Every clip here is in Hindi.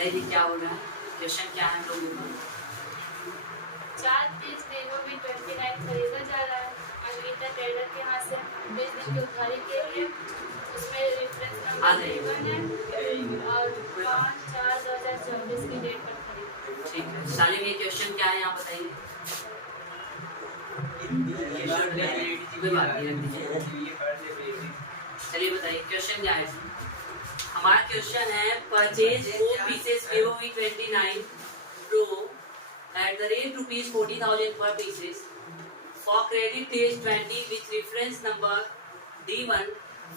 बताइए क्या हो रहा है, क्वेश्चन क्या है लोगों का। 4 पीस वीवो V29 खरीदा जा रहा है अंकिता ट्रेडर के यहाँ से 20 दिन की उधारी के लिए। उसमें रेफरेंस नंबर 11 है और 5/4/2024 की डेट पर खरीदा। ठीक है शालिनी, ये क्वेश्चन क्या है यहाँ बताइए। कोई बात नहीं, रख दीजिए। चलिए बताइए क्वेश्चन क्या है। हमारा क्वेश्चन है purchase 4 pieces Vivo V29 Pro at the rate ₹40,000 per pieces for credit days 20 with reference number D1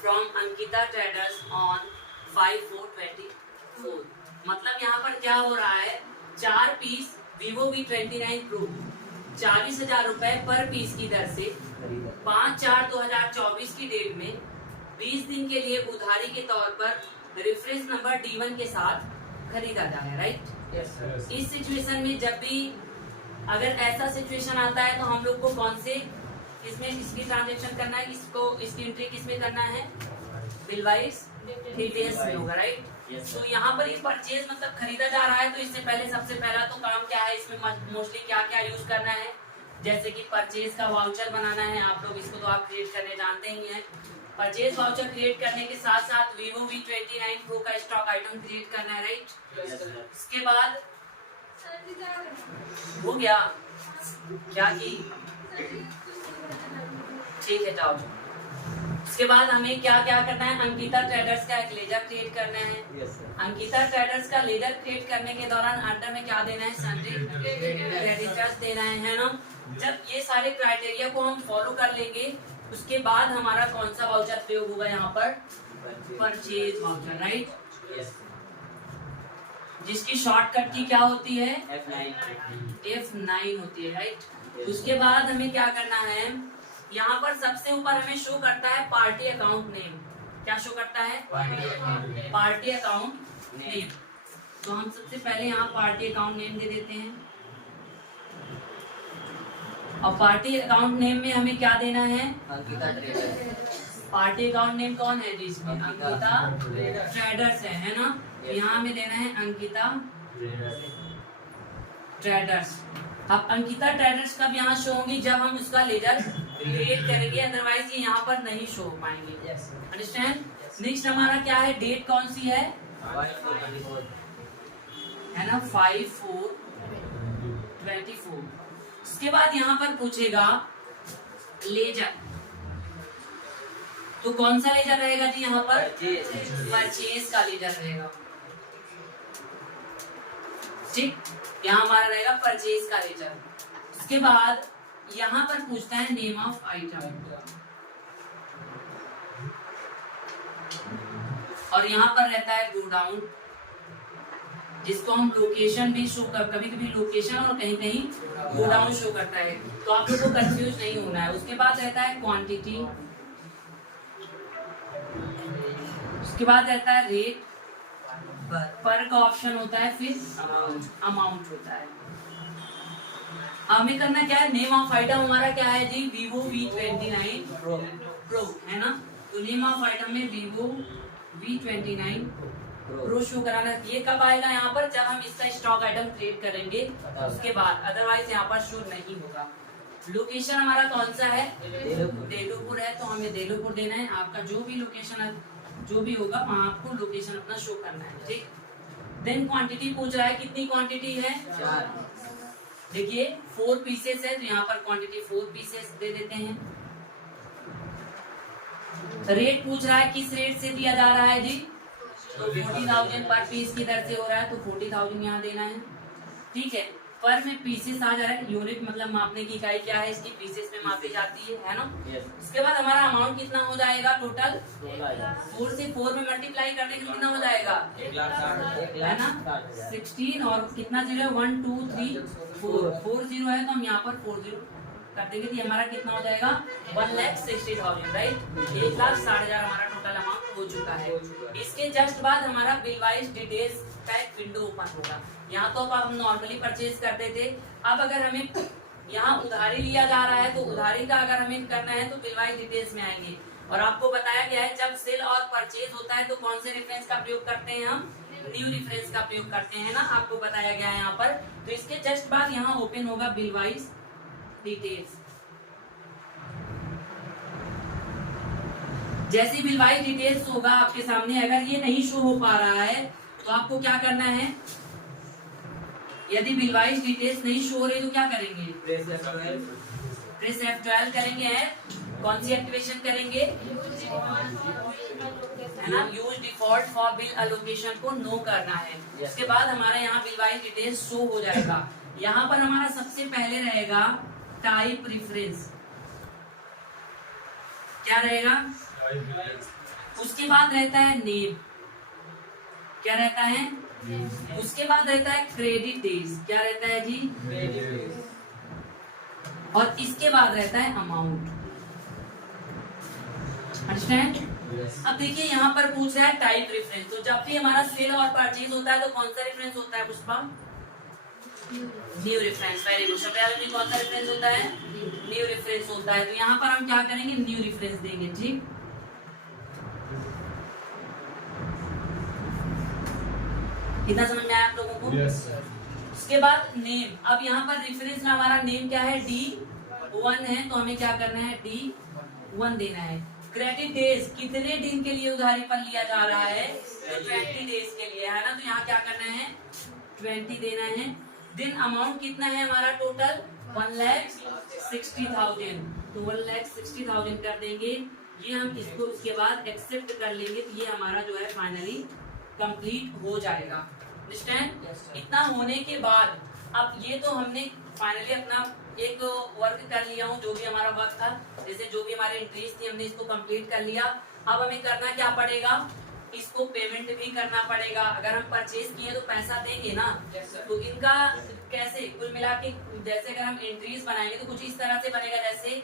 from Ankita Traders on 5/4/24। मतलब यहाँ पर क्या हो रहा है, 4 पीस Vivo V29 Pro 40,000 रुपए पर पीस की दर से 5/4/2024 की डेट में 20 दिन के लिए उधारी के तौर पर रेफरेंस नंबर D1 के साथ खरीदा जा रहा है, राइट। इस सिचुएशन में जब भी अगर ऐसा सिचुएशन आता है तो हम लोग को कौन से इसमें इसकी ट्रांजैक्शन करना है, इसको इसकी एंट्री किसमें करना है, बिल वाइज डिटेल्स में होगा, राइट। तो यहाँ पर ये परचेज मतलब खरीदा जा रहा है, तो इससे पहले सबसे पहला तो काम क्या है, इसमें मोस्टली क्या क्या यूज करना है, जैसे कि परचेज का वाउचर बनाना है। आप लोग इसको तो आप क्रिएट करने जानते ही हैं। परचेज वाउचर क्रिएट करने के साथ साथ Vivo V29 Pro का स्टॉक आइटम क्रिएट करना है, राइट। इसके बाद हो गया क्या की, ठीक है जाओ। इसके बाद हमें क्या क्या करना है, अंकिता ट्रेडर्स का एक लेजर क्रिएट करना है। अंकिता ट्रेडर्स का लेजर क्रिएट करने के दौरान अंडर में क्या देना है, सन्ड्री क्रेडिटर्स देना है ना। जब ये सारे क्राइटेरिया को हम फॉलो कर लेंगे उसके बाद हमारा कौन सा वाउचर प्रयोग होगा यहाँ पर, परचेज वाउचर, राइट। जिसकी शॉर्टकट की क्या होती है, F9 होती है, राइट। उसके बाद हमें क्या करना है, यहाँ पर सबसे ऊपर हमें शो करता है पार्टी अकाउंट नेम। क्या शो करता है, पार्टी अकाउंट नेम। तो हम सबसे पहले यहाँ पार्टी अकाउंट नेम दे देते हैं। और पार्टी अकाउंट नेम में हमें क्या देना है, Ankita traders. Party account name कौन है जी इसमें, अंकिता ट्रेडर्स है ना। यहाँ हमें देना है अंकिता ट्रेडर्स। अब अंकिता ट्रेडर्स कब यहाँ शो होंगी, जब हम उसका लेजर क्रिएट करेंगे, अदरवाइज ये यहाँ पर नहीं शो हो पाएंगे, अंडरस्टैंड। नेक्स्ट हमारा क्या है, डेट कौन सी है ना, 5/4/24। उसके बाद यहाँ पर पूछेगा लेजर, तो कौन सा लेजर रहेगा जी यहाँ पर, परचेज का लेजर रहेगा, ठीक। यहाँ हमारा रहेगा परचेज का लेजर। उसके बाद यहाँ पर पूछता है नेम ऑफ आइटम, और यहाँ पर रहता है गोडाउन, जिसको हम लोकेशन भी शो कर, कभी कभी लोकेशन और कहीं कहीं गोडाउन शो करता है, तो आप लोगों को कंफ्यूज नहीं होना है। उसके बाद रहता है क्वांटिटी, उसके बाद रहता है रेट, पर का ऑप्शन होता है, फिर अमाउंट होता है। हमें करना क्या है, नेम ऑफ आइटम हमारा क्या है जी, Vivo V29 Pro है ना। तो नेम ऑफ आइटम में Vivo V29 Pro शो कराना। ये कब आएगा यहाँ पर, जब हम इसका स्टॉक आइटम क्रिएट करेंगे उसके बाद, अदरवाइज यहाँ पर शो नहीं होगा। लोकेशन हमारा कौन सा है, देलूपुर है, तो हमें देलूपुर देना है। आपका जो भी लोकेशन है, जो भी होगा वहाँ आपको लोकेशन अपना शो करना है, ठीक। देन क्वांटिटी पूछ रहा है, कितनी क्वांटिटी है, 4। देखिए 4 पीसेस है, तो यहाँ पर क्वांटिटी 4 पीसेस दे देते हैं। रेट पूछ रहा है, किस रेट से दिया जा रहा है जी, तो 40,000 पर पीस की दर से हो रहा है, तो 40,000 यहाँ देना है, ठीक है। पर में पीसेस आ जा रहा है, यूनिट मतलब मापने की इकाई क्या है इसकी, पीसेस में मापी जाती है ना। इसके बाद हमारा अमाउंट कितना हो जाएगा टोटल, 4 से 4 में मल्टीप्लाई करने के कितना हो जाएगा, है ना 16, और कितना जीरो, 1 2 3 4 जीरो है, तो हम यहाँ पर 4 जीरो कर देंगे, तो हमारा कितना हो जाएगा 1,60,000, राइट। 1,60,000 हमारा टोटल अमाउंट हो चुका है। इसके जस्ट बाद हमारा बिल वाइज डिटेल्स का एक विंडो ओपन होगा। यहाँ तो हम नॉर्मली परचेज करते थे, अब अगर हमें यहाँ उधारी लिया जा रहा है तो उधारी का अगर हमें करना है तो बिल वाइज डिटेल्स में आएंगे। और आपको बताया गया है जब सेल और परचेज होता है तो कौन से रेफरेंस का प्रयोग करते हैं हम, न्यू रेफरेंस का प्रयोग करते हैं ना, आपको बताया गया है यहाँ पर। तो इसके जस्ट बाद यहाँ ओपन होगा बिल वाइज डिटेल्स। जैसे बिल वाइज डिटेल्स होगा आपके सामने, अगर ये नहीं शो हो पा रहा है तो आपको क्या करना है, यदि बिल वाइज डिटेल्स नहीं शो हो रही तो क्या करेंगे, प्रेस F12 करेंगे। है कौन सी एक्टिवेशन करेंगे, है ना, use default for bill allocation को नो करना है। उसके बाद हमारा यहाँ बिल वाइज डिटेल्स शो हो जाएगा। यहाँ पर हमारा सबसे पहले रहेगा टाइप रेफरेंस, क्या रहेगा, उसके बाद रहता है नेम, क्या रहता है, उसके बाद रहता है क्रेडिट डेज, क्या रहता है जी, और इसके बाद रहता है अमाउंट। अंडरस्टैंड। अब देखिए यहाँ पर पूछ रहा है टाइप रेफरेंस, तो जब भी हमारा सेल और परचेज होता है तो कौन सा रेफरेंस होता है Pushpa, new reference. Very good. शब्दावली में कौन सा रेफरेंस होता है, न्यू रेफरेंस होता है। तो यहाँ पर हम क्या करेंगे, न्यू रेफरेंस देंगे। ठीक, कितना समझ में आया आप लोगों को? Yes, sir. उसके बाद नेम, अब यहाँ पर रेफरेंस में हमारा नेम क्या है, D1 है, तो हमें क्या करना है, D1 देना है। क्रेडिट डेज, कितने दिन के लिए उधारी पर लिया जा रहा है, तो 20 डेज के लिए, है ना, तो यहाँ क्या करना है, 20 देना है। दिन अमाउंट कितना है हमारा टोटल, 1,60,000, तो 1,60,000 कर देंगे। ये हम इसको उसके बाद एक्सेप्ट कर लेंगे, तो ये हमारा जो है फाइनली कंप्लीट हो जाएगा। अंडरस्टैंड। इतना होने के बाद अब ये तो हमने फाइनली अपना एक वर्क कर लिया हूँ, जो भी हमारा वर्क था, जैसे जो भी हमारी एंट्रीज थी हमने इसको कंप्लीट कर लिया। अब हमें करना क्या पड़ेगा, इसको पेमेंट भी करना पड़ेगा। अगर हम परचेज किए तो पैसा देंगे ना, तो इनका कैसे कुल मिला के, जैसे अगर हम एंट्रीज बनाएंगे तो कुछ इस तरह से बनेगा, जैसे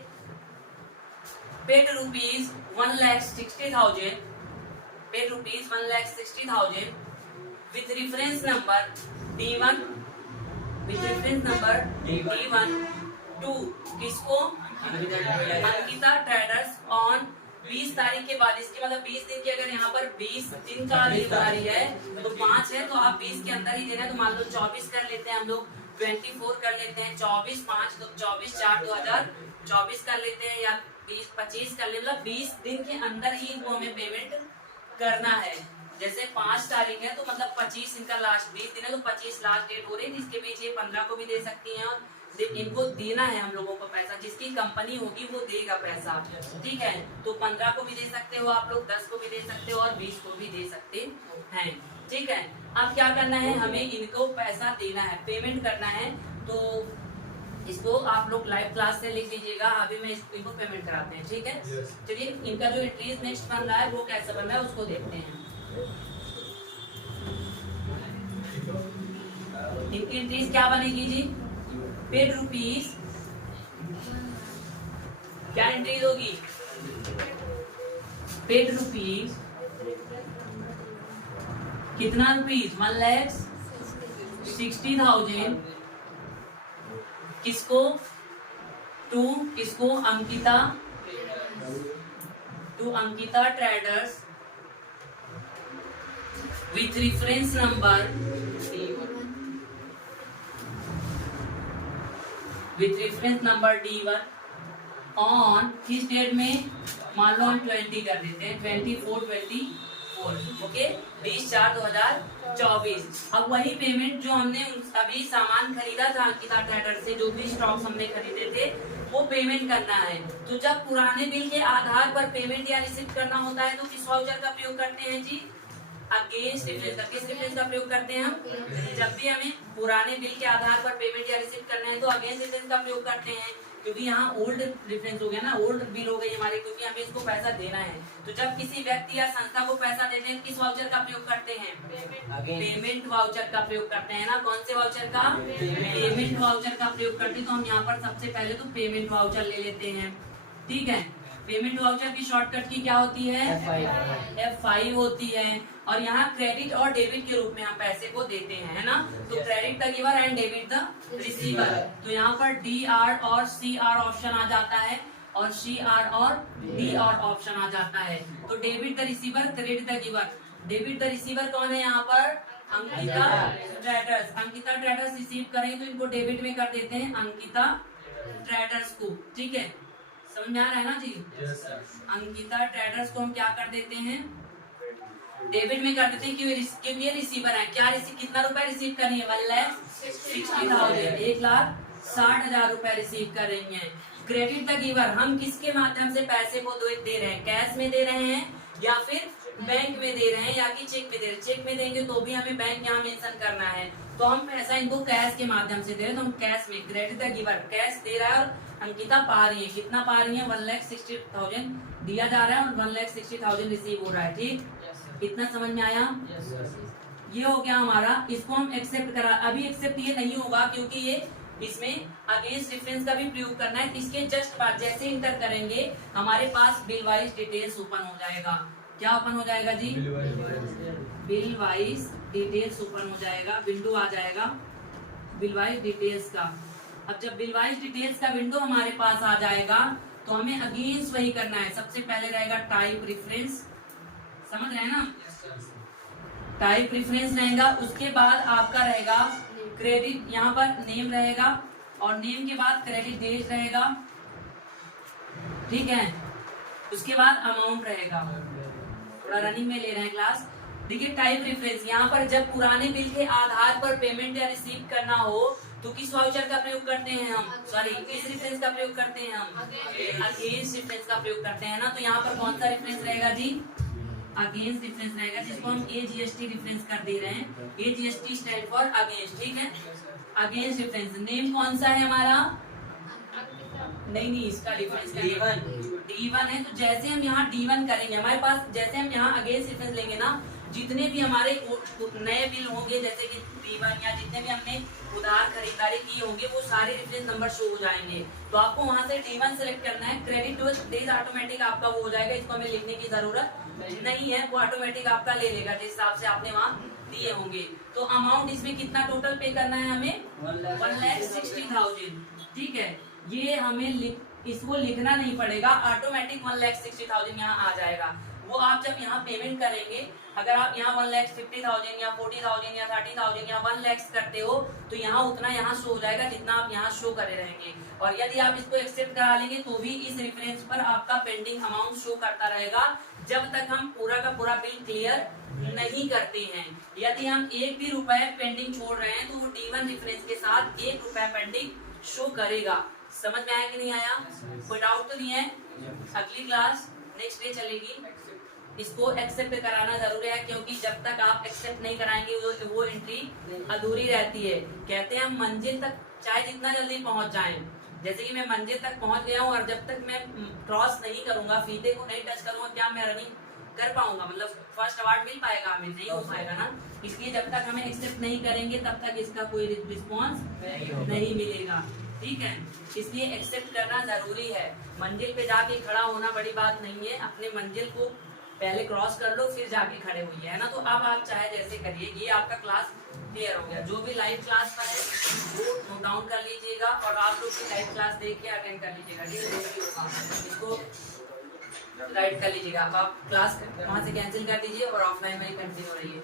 paid rupees 1,60,000, paid rupees 1,60,000 with reference number D1, with reference number D1 to किसको, अंकिता ट्रेडर्स ऑन 20 तारीख के बाद। इसके मतलब 20 दिन की, अगर यहाँ पर 20 दिन का उधारी है तो 5 है, तो आप 20 के अंदर ही देना है। तो मान लो 24 कर लेते हैं हम लोग, 24 कर लेते हैं, 24 5 तो 24/4/2024 कर लेते हैं, या 20-25 कर ले, मतलब 20 दिन के अंदर ही इनको हमें पेमेंट करना है। जैसे 5 तारीख है तो मतलब 25 इनका लास्ट, 20 दिन है तो 25 लास्ट डेट हो रही है। इसके बीच ये 15 को भी दे सकती हैं, और इनको देना है हम लोगों को पैसा, जिसकी कंपनी होगी वो देगा पैसा। ठीक है, तो 15 को भी दे सकते हो आप लोग, 10 को भी दे सकते हो, और 20 को भी दे सकते हैं। ठीक है, अब क्या करना है, हमें इनको पैसा देना है, पेमेंट करना है। तो इसको आप लोग लाइव क्लास से लिख लीजिएगा, अभी मैं इनको पेमेंट कराते हैं। ठीक है, चलिए इनका जो एंट्रीज नेक्स्ट बन रहा है वो कैसे बन रहा है उसको देखते हैं। इनकी एंट्रीज क्या बनेगी जी, पेड रुपीज, क्या एंट्रीज होगी, पेड रुपीज कितना रुपीज, 1,60,000 किसको, टू किसको, Ankita, to Ankita traders with reference number D1 on किस डेट में, मान लो हम 20 कर देते हैं, 24/24, ओके, 20/4/2024। अब वही पेमेंट जो हमने अभी सामान खरीदा था अंकिता ट्रेडर से, जो भी स्टॉक्स हमने खरीदे थे वो पेमेंट करना है। तो जब पुराने बिल के आधार पर पेमेंट या रिसीव करना होता है तो किस वाउचर का प्रयोग करते हैं जी, अगेंस्ट डिफरेंस का। किस डिफरेंस का प्रयोग करते हैं हम, जब भी हमें पुराने बिल के आधार पर पेमेंट या रिसीव करना है तो अगेंस्ट डिफरेंस का प्रयोग करते हैं, क्योंकि यहाँ ओल्ड डिफरेंस हो गया ना, ओल्ड बिल हो गई हमारी, क्योंकि हमें इसको पैसा देना है। तो जब किसी व्यक्ति या संस्था को पैसा देते हैं किस वाउचर का प्रयोग करते हैं, पेमेंट वाउचर का प्रयोग करते हैं ना। कौन से वाउचर का, पेमेंट वाउचर का प्रयोग करते हैं। तो हम यहाँ पर सबसे पहले तो पेमेंट वाउचर ले लेते हैं। ठीक है, पेमेंट वाउचर की शॉर्टकट की क्या होती है, F5 होती है। और यहाँ क्रेडिट और डेबिट के रूप में हम पैसे को देते हैं, है ना। तो credit the giver and debit the receiver. तो यहाँ पर DR और CR ऑप्शन आ जाता है, और CR और DR ऑप्शन आ जाता है। तो debit the receiver, credit the giver. Debit the receiver कौन है यहाँ पर, अंकिता ट्रेडर्स रिसीव करेंगे तो इनको डेबिट में कर देते हैं अंकिता ट्रेडर्स को, ठीक है, समझ में आ रहा है ना जी। अंकिता ट्रेडर्स को हम क्या कर देते हैं, डेबिट में कर देते हैं, क्योंकि ये रिसीवर है। क्या कितना रुपए रिसीव कर रही है, 1,60,000, 1,60,000 रुपए रिसीव कर रही है। क्रेडिट द गिवर, हम किसके माध्यम से पैसे को दे रहे हैं, कैश में दे रहे हैं या फिर बैंक में दे रहे हैं या कि चेक में दे रहे हैं। चेक में देंगे तो भी हमें बैंक यहाँ मेंशन करना है, तो हम पैसा इनको कैश के माध्यम से दे रहे हैं, तो हम कैश में, क्रेडिट द गिवर कैश दे रहा है और अंकिता पा रही है, कितना पा रही है, 1,60,000 दिया जा रहा है और 1,60,000 रिसीव हो रहा है, ठीक। इतना समझ में आया। ये हो गया हमारा, इसको हम एक्सेप्ट करा। अभी एक्सेप्ट ये नहीं होगा क्योंकि ये इसमें अगेंस्ट रेफरेंस का भी प्रयोग करना है। इसके जस्ट बाद जैसे इंटर करेंगे हमारे पास बिल वाइज डिटेल्स ओपन हो जाएगा। क्या ओपन हो जाएगा जी, बिल वाइज डिटेल्स ओपन हो जाएगा, विंडो आ जाएगा बिल वाइज डिटेल्स का। अब जब बिल वाइज डिटेल्स का विंडो हमारे पास आ जाएगा तो हमें अगेंस्ट वही करना है। सबसे पहले रहेगा टाइप रेफरेंस, समझ रहे हैं ना, टाइप रेफरेंस रहेगा। उसके बाद आपका रहेगा क्रेडिट, यहाँ पर नेम रहेगा और नेम के बाद क्रेडिट डेट रहेगा, ठीक है। उसके बाद अमाउंट रहेगा, थोड़ा रनिंग में ले रहे हैं क्लास। देखिए टाइप रेफरेंस, यहाँ पर जब पुराने बिल के आधार पर पेमेंट या रिसीव करना हो तो किस वाउचर का प्रयोग करते हैं हम, सॉरी किस रेफरेंस का प्रयोग करते हैं हम, अगेंस्ट रेफरेंस का प्रयोग करते हैं ना। तो यहाँ पर कौन सा रेफरेंस रहेगा जी, अगेंस्ट रेफरेंस रहेगा, जिसको हम AGST रेफरेंस कर दे रहे हैं। AGST स्टैंड फॉर अगेंस्ट, ठीक है, अगेंस्ट रेफरेंस। नेम कौन सा है हमारा, नहीं इसका रेफरेंस D1 है। तो जैसे हम यहाँ D1 करेंगे, हमारे पास जैसे हम यहाँ अगेंस्ट रेफरेंस लेंगे ना, जितने भी हमारे नए बिल होंगे जैसे कि D1 या जितने भी हमने उधार खरीदारी की होंगे वो सारे रेफरेंस नंबर शो हो जाएंगे। तो आपको वहाँ से D1 सेलेक्ट करना है। क्रेडिट टू डेज ऑटोमेटिक आपका वो हो जाएगा, इसको हमें लिखने की जरूरत नहीं है, वो ऑटोमेटिक आपका ले लेगा जिस हिसाब से आपने वहाँ दिए होंगे। तो अमाउंट इसमें कितना टोटल पे करना है हमें, 1,60,000, ठीक है। ये हमें इसको लिखना नहीं पड़ेगा, ऑटोमेटिक 1,60,000 यहाँ आ जाएगा। वो आप जब यहाँ पेमेंट करेंगे, अगर आप यहाँ 1,50,000 या 40,000 या 30,000 या 1 लाख करते हो तो यहाँ उतना यहाँ शो हो जाएगा जितना आप यहाँ शो करे रहेंगे। और यदि आप इसको एक्सेप्ट करा लेंगे तो भी इस रेफरेंस पर आपका पेंडिंग अमाउंट शो करता रहेगा जब तक हम पूरा का पूरा बिल क्लियर नहीं करते हैं। यदि हम एक भी रुपए पेंडिंग छोड़ रहे हैं तो वो D1 रेफरेंस के साथ 1 रुपया पेंडिंग शो करेगा। समझ में आया कि नहीं आया, कोई डाउट तो नहीं है। अगली क्लास नेक्स्ट डे चलेगी, इसको एक्सेप्ट कराना जरूरी है क्योंकि जब तक आप एक्सेप्ट नहीं कराएंगे वो एंट्री अधूरी रहती है। कहते हैं हम मंजिल तक चाहे जितना जल्दी पहुंच जाएं, जैसे कि मैं मंजिल तक पहुंच गया हूं और जब तक मैं क्रॉस नहीं करूंगा, फीते को नहीं टच करूंगा, क्या मैं रनिंग कर पाऊंगा, मतलब फर्स्ट अवार्ड मिल पाएगा हमें, नहीं हो पाएगा ना। इसलिए जब तक हमें एक्सेप्ट नहीं करेंगे तब तक इसका कोई रिस्पॉन्स नहीं मिलेगा, ठीक है। इसलिए एक्सेप्ट करना जरूरी है। मंजिल पे जाके खड़ा होना बड़ी बात नहीं है, अपने मंजिल को पहले क्रॉस कर लो फिर जाके खड़े हुई है ना। तो अब आप चाहे जैसे करिए, ये आपका क्लास क्लियर हो गया। जो भी लाइव क्लास पर है वो नोट डाउन कर लीजिएगा और आप लोग की लाइव क्लास देख के अटेंड कर लीजिएगा, ठीक है। इसको राइट कर लीजिएगा। आप क्लास वहाँ से कैंसिल कर दीजिए और ऑफलाइन में ही कंटिन्यू रहिए।